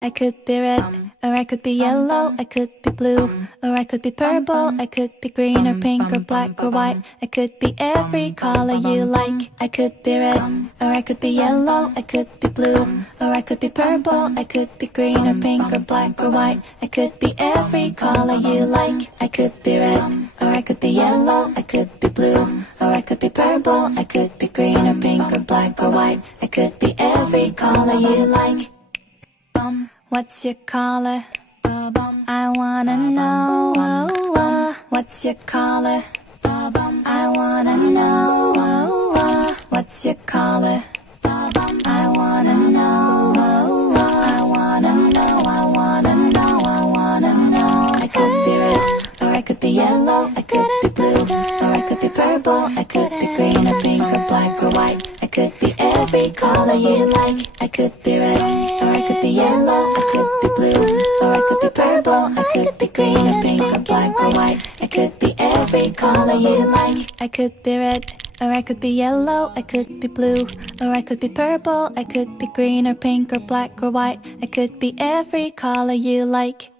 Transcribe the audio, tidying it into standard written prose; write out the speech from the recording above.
I could be red, or I could be yellow, I could be blue, or I could be purple, I could be green or pink or black or white, I could be every color you like. I could be red, or I could be yellow, I could be blue, or I could be purple, I could be green or pink or black or white, I could be every color you like. I could be red, or I could be yellow, I could be blue, or I could be purple, I could be green or pink or black or white, I could be every color you like. What's your color? I wanna know. What's your color? I wanna know. What's your color? I wanna know. I wanna know. I wanna know. I wanna know. I could be red, or I could be yellow, I could be blue, or I could be purple, I could be green or pink or black or white, I could be every color you like. I could be red, or I could be yellow, I could be blue, or I could be purple, I could be green or pink or black or white, I could be every color you like. I could be red, or I could be yellow, I could be blue, or I could be purple, I could be green or pink or black or white, I could be every color you like.